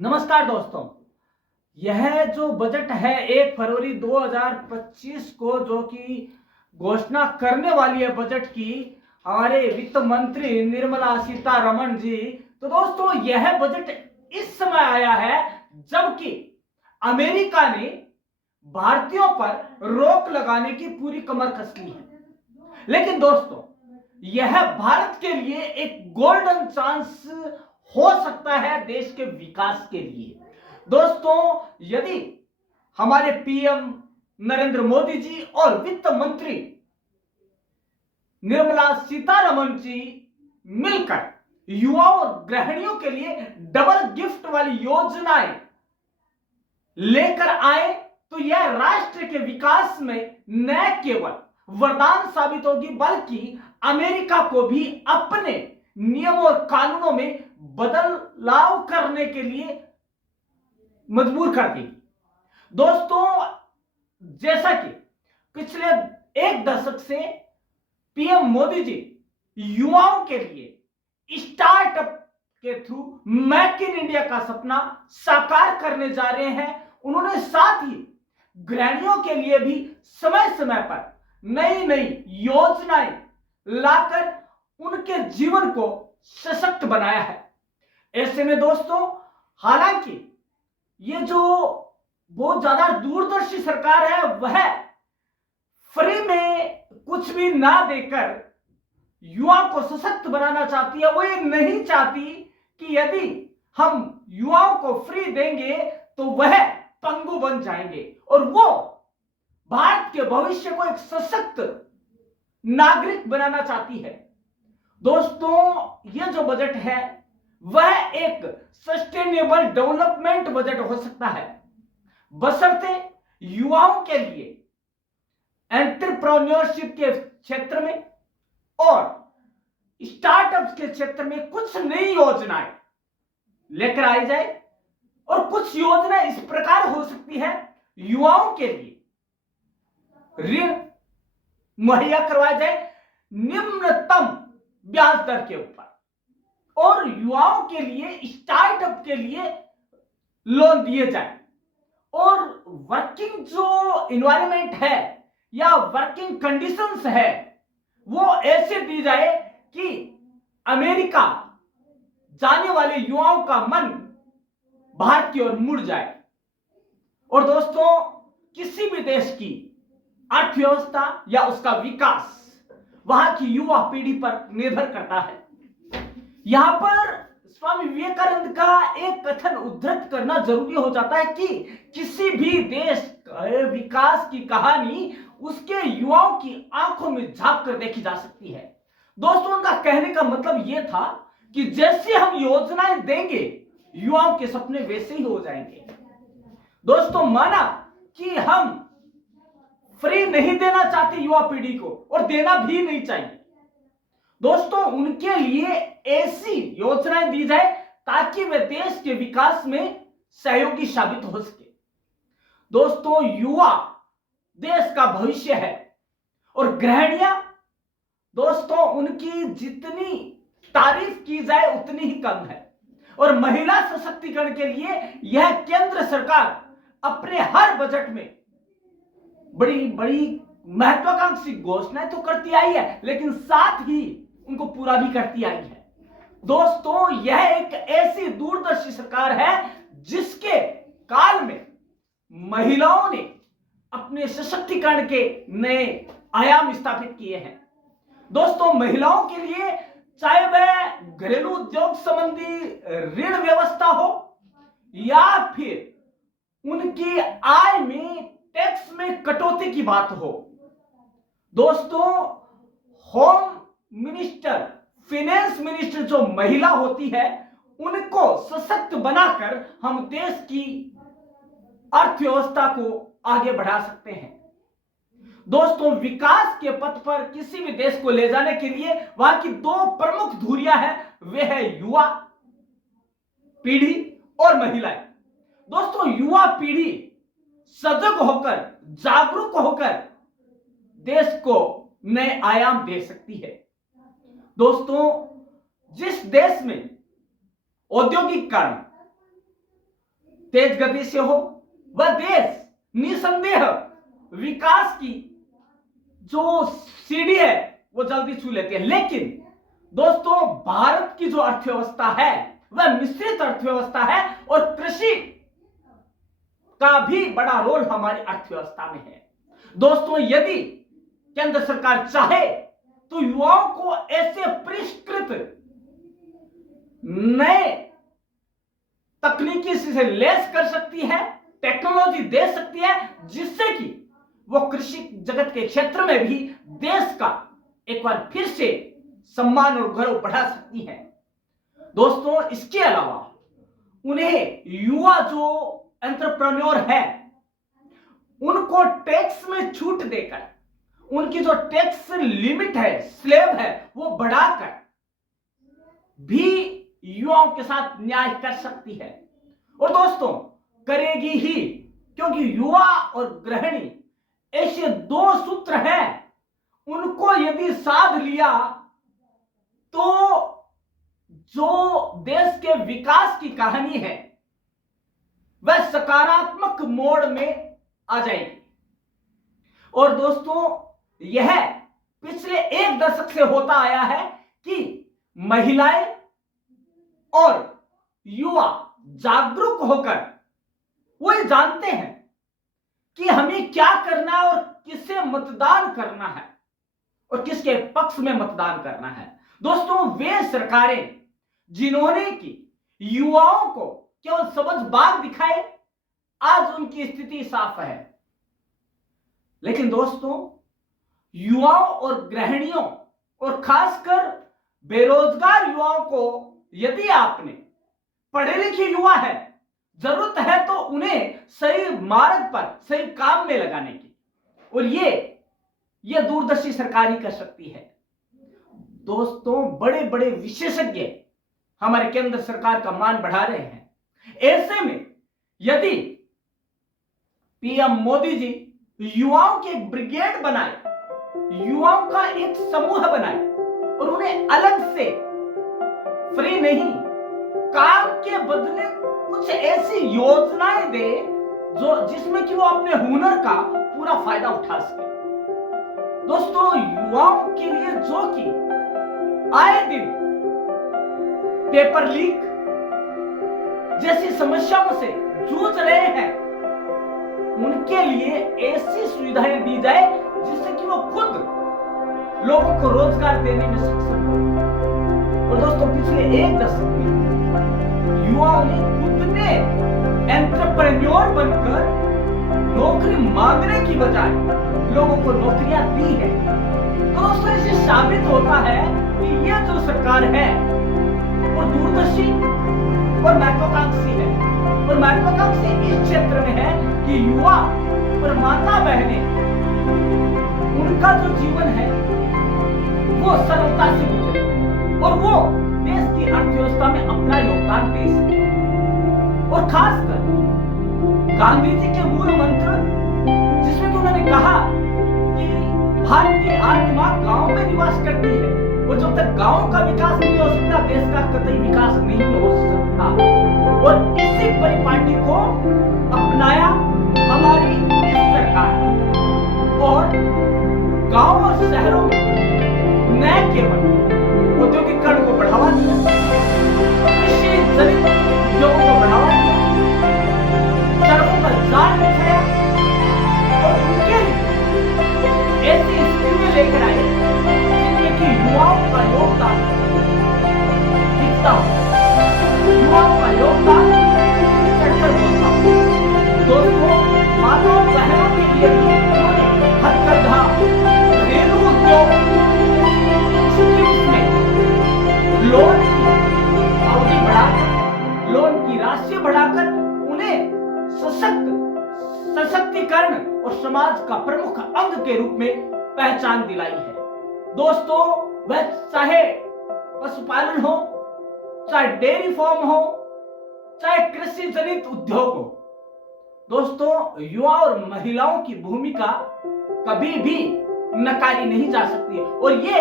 नमस्कार दोस्तों। यह जो बजट है 1 फरवरी 2025 को जो कि घोषणा करने वाली है बजट की हमारे वित्त मंत्री निर्मला सीतारमण जी। तो दोस्तों यह बजट इस समय आया है जबकि अमेरिका ने भारतीयों पर रोक लगाने की पूरी कमर कस ली है। लेकिन दोस्तों यह भारत के लिए एक गोल्डन चांस हो सकता है देश के विकास के लिए। दोस्तों यदि हमारे पीएम नरेंद्र मोदी जी और वित्त मंत्री निर्मला सीतारमण जी मिलकर युवाओं और गृहिणियों के लिए डबल गिफ्ट वाली योजनाएं लेकर आए तो यह राष्ट्र के विकास में न केवल वरदान साबित होगी बल्कि अमेरिका को भी अपने नियमों और कानूनों में बदलाव करने के लिए मजबूर कर देगी। दोस्तों जैसा कि पिछले एक दशक से पीएम मोदी जी युवाओं के लिए स्टार्टअप के थ्रू मेक इन इंडिया का सपना साकार करने जा रहे हैं। उन्होंने साथ ही गृहिणियों के लिए भी समय समय पर नई नई योजनाएं लाकर उनके जीवन को सशक्त बनाया है। ऐसे में दोस्तों हालांकि ये जो बहुत ज्यादा दूरदर्शी सरकार है वह फ्री में कुछ भी ना देकर युवा को सशक्त बनाना चाहती है। वो ये नहीं चाहती कि यदि हम युवाओं को फ्री देंगे तो वह पंगु बन जाएंगे और वो भारत के भविष्य को एक सशक्त नागरिक बनाना चाहती है। दोस्तों यह जो बजट है वह एक सस्टेनेबल डेवलपमेंट बजट हो सकता है बशर्ते युवाओं के लिए एंटरप्रेन्योरशिप के क्षेत्र में और स्टार्टअप्स के क्षेत्र में कुछ नई योजनाएं लेकर आई जाए। और कुछ योजनाएं इस प्रकार हो सकती है युवाओं के लिए ऋण मुहैया करवाया जाए निम्नतम ब्याज दर के ऊपर और युवाओं के लिए स्टार्टअप के लिए लोन दिए जाए और वर्किंग जो इन्वायरमेंट है या वर्किंग कंडीशंस है वो ऐसे दी जाए कि अमेरिका जाने वाले युवाओं का मन भारत की ओर मुड़ जाए। और दोस्तों किसी भी देश की अर्थव्यवस्था या उसका विकास वहां की युवा पीढ़ी पर निर्भर करता है। यहां पर स्वामी विवेकानंद का एक कथन उद्धृत करना जरूरी हो जाता है कि किसी भी देश के विकास की कहानी उसके युवाओं की आंखों में झांक कर देखी जा सकती है। दोस्तों उनका कहने का मतलब यह था कि जैसे हम योजनाएं देंगे युवाओं के सपने वैसे ही हो जाएंगे। दोस्तों माना कि हम फ्री नहीं देना चाहते युवा पीढ़ी को और देना भी नहीं चाहिए। दोस्तों उनके लिए ऐसी योजनाएं दी जाए ताकि वे देश के विकास में सहयोगी साबित हो सके। दोस्तों युवा देश का भविष्य है और गृहिणियां दोस्तों उनकी जितनी तारीफ की जाए उतनी ही कम है। और महिला सशक्तिकरण के लिए यह केंद्र सरकार अपने हर बजट में बड़ी बड़ी महत्वाकांक्षी घोषणाएं तो करती आई है लेकिन साथ ही उनको पूरा भी करती आई है। दोस्तों यह एक ऐसी दूरदर्शी सरकार है जिसके काल में महिलाओं ने अपने सशक्तिकरण के नए आयाम स्थापित किए हैं। दोस्तों महिलाओं के लिए चाहे वह घरेलू उद्योग संबंधी ऋण व्यवस्था हो या फिर उनकी आय में टैक्स में कटौती की बात हो। दोस्तों होम मिनिस्टर फाइनेंस मिनिस्टर जो महिला होती है उनको सशक्त बनाकर हम देश की अर्थव्यवस्था को आगे बढ़ा सकते हैं। दोस्तों विकास के पथ पर किसी भी देश को ले जाने के लिए वहां की दो प्रमुख धुरियां हैं वे है युवा पीढ़ी और महिलाएं। दोस्तों युवा पीढ़ी सजग होकर जागरूक होकर देश को नए आयाम दे सकती है। दोस्तों जिस देश में औद्योगिकरण तेज गति से हो, वह देश निसंदेह विकास की जो सीढ़ी है वो जल्दी छू लेती है। लेकिन दोस्तों, भारत की जो अर्थव्यवस्था है वह मिश्रित अर्थव्यवस्था है और कृषि का भी बड़ा रोल हमारी अर्थव्यवस्था में है। दोस्तों, यदि केंद्र सरकार चाहे तो युवाओं को ऐसे परिष्कृत नए तकनीकी से लैस कर सकती है, टेक्नोलॉजी दे सकती है, जिससे कि वो कृषि जगत के क्षेत्र में भी देश का एक बार फिर से सम्मान और गौरव बढ़ा सकती है। दोस्तों, इसके अलावा उन्हें युवा जो एंटरप्रेन्योर है उनको टैक्स में छूट देकर उनकी जो टैक्स लिमिट है, स्लैब है, वो बढ़ाकर भी युवाओं के साथ न्याय कर सकती है। और दोस्तों, करेगी ही, क्योंकि युवा और गृहिणी ऐसे दो सूत्र हैं, उनको यदि साध लिया तो जो देश के विकास की कहानी है वह सकारात्मक मोड़ में आ जाएगी। और दोस्तों, यह पिछले एक दशक से होता आया है कि महिलाएं और युवा जागरूक होकर वो ये जानते हैं कि हमें क्या करना है और किसे मतदान करना है और किसके पक्ष में मतदान करना है। दोस्तों, वे सरकारें जिन्होंने की युवाओं को केवल समझबाग दिखाए, आज उनकी स्थिति साफ है। लेकिन दोस्तों, युवाओं और गृहिणियों और खासकर बेरोजगार युवाओं को यदि आपने, पढ़े लिखे युवा है, जरूरत है तो उन्हें सही मार्ग पर सही काम में लगाने की, और ये दूरदर्शी सरकार ही कर सकती है। दोस्तों, बड़े बड़े विशेषज्ञ हमारे केंद्र सरकार का मान बढ़ा रहे हैं। ऐसे में यदि पीएम मोदी जी युवाओं की एक ब्रिगेड बनाए, युवाओं का एक समूह बनाए और उन्हें अलग से फ्री नहीं, काम के बदले कुछ ऐसी योजनाएं दे जो जिसमें कि वो अपने हुनर का पूरा फायदा उठा सके। दोस्तों, युवाओं के लिए जो कि आए दिन पेपर लीक जैसी समस्याओं से जूझ रहे हैं, उनके लिए ऐसी सुविधाएं दी जाए जिससे कि वो खुद लोगों को रोजगार देने में सक्षम हो। और दोस्तों, पिछले एक दशक में युवाओं ने खुद ने एंटरप्रेन्योर बनकर नौकरी मांगने की बजाय लोगों को नौकरियां दी है। तो दोस्तों, इससे साबित होता है कि यह जो सरकार है वो दूरदर्शी और महत्वाकांक्षी है। और महत्वाकांक्षी इस क्षेत्र में है कि युवा और माता बहनें, उनका जो जीवन है वो सरलता से गुजरे और वो देश की अर्थव्यवस्था में अपना योगदान दे सके। और खासकर गांधी जी के मूल मंत्र, जिसमें कि उन्होंने कहा कि भारत की आत्मा गांव में निवास करती है, और जब तक गांव का विकास नहीं हो सकता, देश का कतई विकास नहीं हो सकता। और इसी परिपाटी को अपनाया हमारी इस सरकार, और गांव और शहरों में न केवल औद्योगिकरण को बढ़ावा दिया, कृषि जनित उद्योगों को बढ़ावा दिया, सड़कों पर जाल बिछाया और उनके लिए ऐसी स्कीमें लेकर आए जिनमें कि युवाओं का योगदान दिखता हो, युवाओं का योगदान चढ़कर बोलता हो। दोस्तों, माताओं बहनों के लिए भी उन्होंने हथकरघा, घरेलू उद्योग में लोन की अवधि बढ़ाकर, लोन की राशि बढ़ाकर उन्हें सशक्तिकरण और समाज का प्रमुख अंग के रूप में पहचान दिलाई है। दोस्तों, वह चाहे पशुपालन हो, चाहे डेयरी फार्म हो, चाहे कृषि जनित उद्योग हो, दोस्तों, युवा और महिलाओं की भूमिका कभी भी नकारी नहीं जा सकती। और ये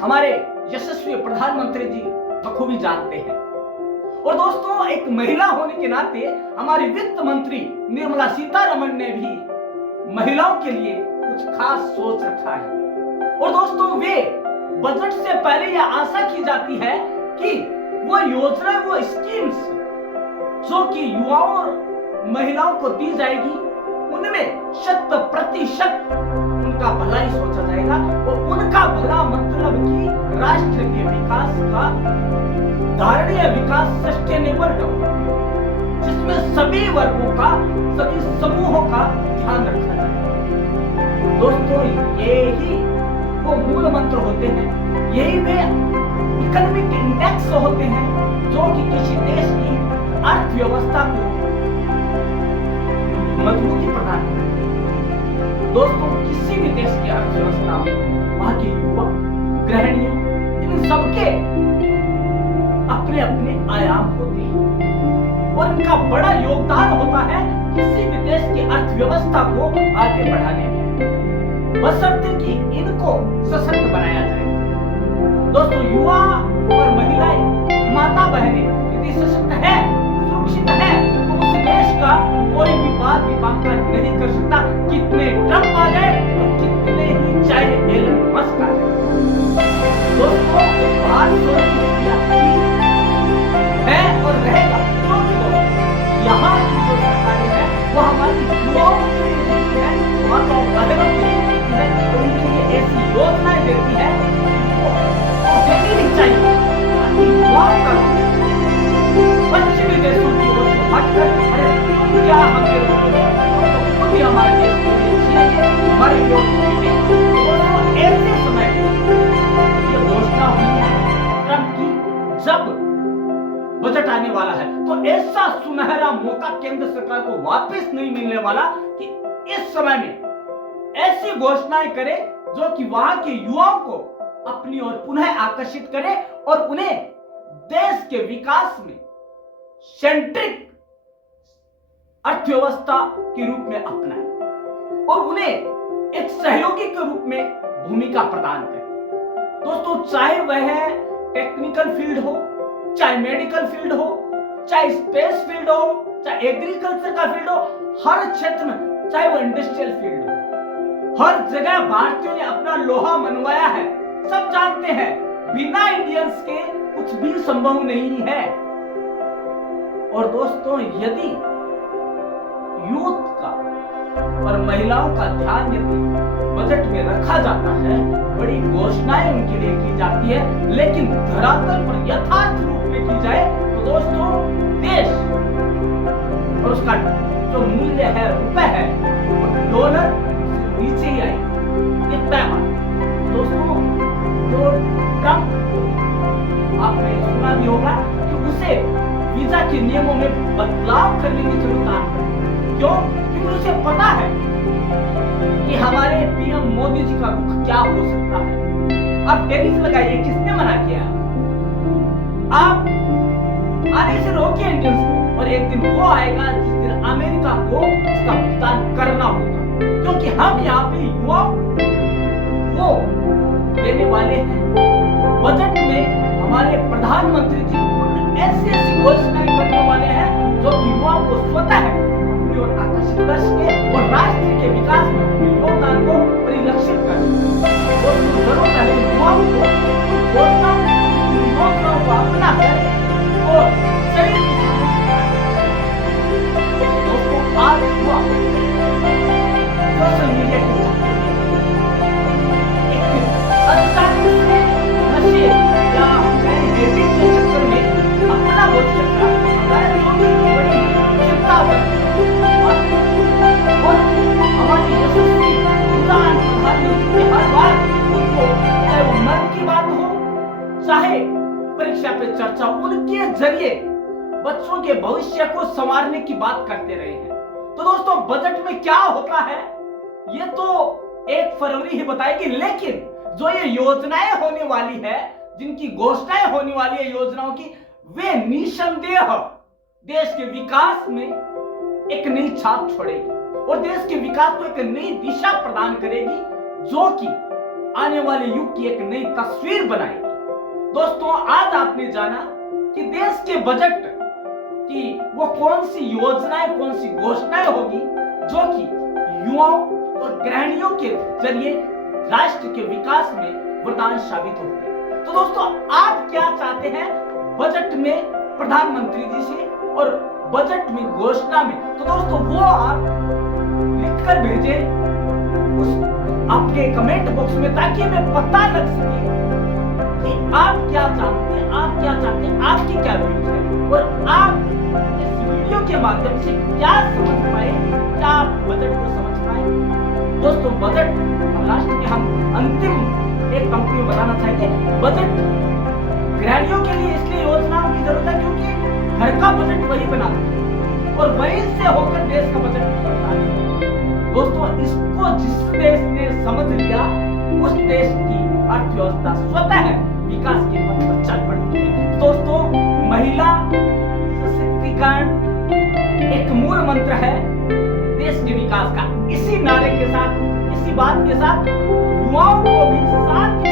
हमारे यशस्वी प्रधानमंत्री जी बखूबी जानते हैं। और दोस्तों, एक महिला होने के नाते हमारी वित्त मंत्री निर्मला सीतारमण ने भी महिलाओं के लिए कुछ खास सोच रखा है। और दोस्तों, वे बजट से पहले यह आशा की जाती है कि वो योजना, वो स्कीम्स जो कि युवाओं और महिलाओं को दी जाएगी, उनमें 100% उनका भला ही सोचा जाएगा। और उनका भला मतलब कि राष्ट्र के विकास का, धारणीय विकास, सस्टेनेबल डेवलपमेंट, जिसमें सभी वर्गों का, सभी समूहों का ध्यान रखा जाए। दोस्तों, यही वो मूल मंत्र होते हैं, यही वे इकोनॉमिक इंडेक्स होते हैं जो कि किसी देश की अर्थव्यवस्था को मजबूती प्रदान करते हैं। दोस्तों, किसी भी देश की अर्थव्यवस्था में वहां के युवा, गृहिणियों, इन सबके अपने अपने आयाम होते हैं और इनका बड़ा योगदान होता है किसी भी देश की अर्थव्यवस्था को आगे बढ़ाने में, बशर्ते कि इनको सशक्त बनाया जाए। दोस्तों, युवा और महिलाएं, माता बहनें यदि सशक्त है, सुरक्षित है, तो उस देश का कोई भी बात विपाका नहीं कर सकता। कितने ट्रम्प आ जाए और कितने ही चाहे एलन मस्क आ जाए। दोस्तों, भारत है और रहेगा, क्योंकि यहाँ की जो सरकारें हैं वो हमारी युवाओं के लिए देती है, माताओं बहनों के लिए देती है, उनके लिए ऐसी योजनाएं देती है और देनी नहीं चाहिए ताकि युवाओं का पश्चिमी देशों की ओर से हटकर, अरे तुम क्या हमें रोकोगे, खुद ही हमारे देश के लिए जिएंगे, हमारे लोग जिएंगे। तो ऐसे समय ये घोषणा हुई है ट्रंप की, जब बजट आने वाला है, तो ऐसा सुनहरा मौका केंद्र सरकार को वापस नहीं मिलने वाला कि इस समय में ऐसी घोषणाएं करे जो कि वहां के युवाओं को अपनी ओर पुनः आकर्षित करे और उन्हें देश के विकास में सेंट्रिक अर्थव्यवस्था के रूप में अपनाए और उन्हें एक सहयोगी के रूप में भूमिका प्रदान करे। दोस्तों, चाहे वह टेक्निकल फील्ड हो, चाहे मेडिकल फील्ड हो, चाहे स्पेस फील्ड हो, चाहे एग्रीकल्चर का फील्ड हो, हर क्षेत्र में, चाहे वो इंडस्ट्रियल फील्ड हो, हर जगह भारतीयों ने अपना लोहा मनवाया है। सब जानते हैं बिना इंडियंस के कुछ भी संभव नहीं है। और दोस्तों, यदि यूथ का और महिलाओं का ध्यान यदि बजट में रखा जाता है, बड़ी घोषणाएं उनके लिए की जाती है, लेकिन धरातल पर यथार्थ रूप में की जाए तो दोस्तों, देश और उसका जो मूल्य है, रुपए है, वो डॉलर से नीचे ही आएगा, ये तय बात। दोस्तों, जो ट्रंप, आपने सुना भी होगा कि उसे वीजा के नियमों में बदलाव करने की जरूरत है। क्यों? क्योंकि उसे पता है कि हमारे पीएम मोदी जी का रुख क्या हो सकता है। अब टैरिफ लगाइए, किसने मना किया? आप आने से रोकिए इंडियंस को, और एक दिन वो आएगा जिस दिन अमेरिका को इसका भुगतान करना होगा, क्योंकि हम यहाँ पे युवाओं को देने वाले हैं। बजट में हमारे प्रधानमंत्री जी ऐसी घोषणाएं करने वाले हैं जो युवाओं को स्वतः अपनी ओर आकर्षित कर सके और राष्ट्र के विकास में अपने योगदान को परिलक्षित कर सके। और जरूरत है युवाओं को योजनाओं को अपना कर और सही दोस्तों, आज युवा सोशल मीडिया के नशे या हैबिट के चक्कर में अपना भविष्य बड़ी चिंता और हमारी यशस्वी उड़ान प्रधानमंत्री हर बार उनको, चाहे वो मन की बात हो, चाहे परीक्षा पे चर्चा, उनके जरिए बच्चों के भविष्य को संवारने की बात करते रहे हैं। तो दोस्तों, बजट में क्या होता है ये तो 1 फरवरी ही बताएगी, लेकिन जो ये योजनाएं होने वाली है, जिनकी घोषणाएं होने वाली है योजनाओं की, वे निसंदेह देश के विकास में एक नई छाप छोड़ेगी और देश के विकास को एक नई दिशा प्रदान करेगी, जो कि आने वाले युग की एक नई तस्वीर बनाएगी। दोस्तों, आज आपने जाना कि देश के बजट कि वो कौन सी योजनाएं, कौन सी घोषणाएं होगी जो कि युवाओं और गृहिणियों के जरिए राष्ट्र के विकास में वरदान साबित होगी। तो दोस्तों, आप क्या चाहते हैं बजट में प्रधानमंत्री जी से और बजट में घोषणा में? तो दोस्तों, वो आप लिखकर भेजें उस आपके कमेंट बॉक्स में, ताकि हमें पता लग सके कि आप क्या चाहते हैं, आप क्या चाहते हैं, आपकी क्या व्यूज है और आप इस वीडियो के माध्यम से क्या समझ पाए, क्या आप बजट को समझ पाए। दोस्तों, बजट लास्ट में हम अंतिम एक पंक्ति में बताना चाहेंगे, बजट गृहिणियों के लिए इसलिए योजनाओं की जरूरत है क्योंकि घर का बजट वही बनाता है और वहीं से होकर देश का बजट निकलता है। दोस्तों, इसको जिस देश ने समझ लिया उस देश की अर्थव्यवस्था स्वतः विकास के पथ पर चल पड़ती है। दोस्तों, महिला सशक्तिकरण एक मूल मंत्र है देश के विकास का। इसी नारे के साथ, इसी बात के साथ युवाओं को भी साथ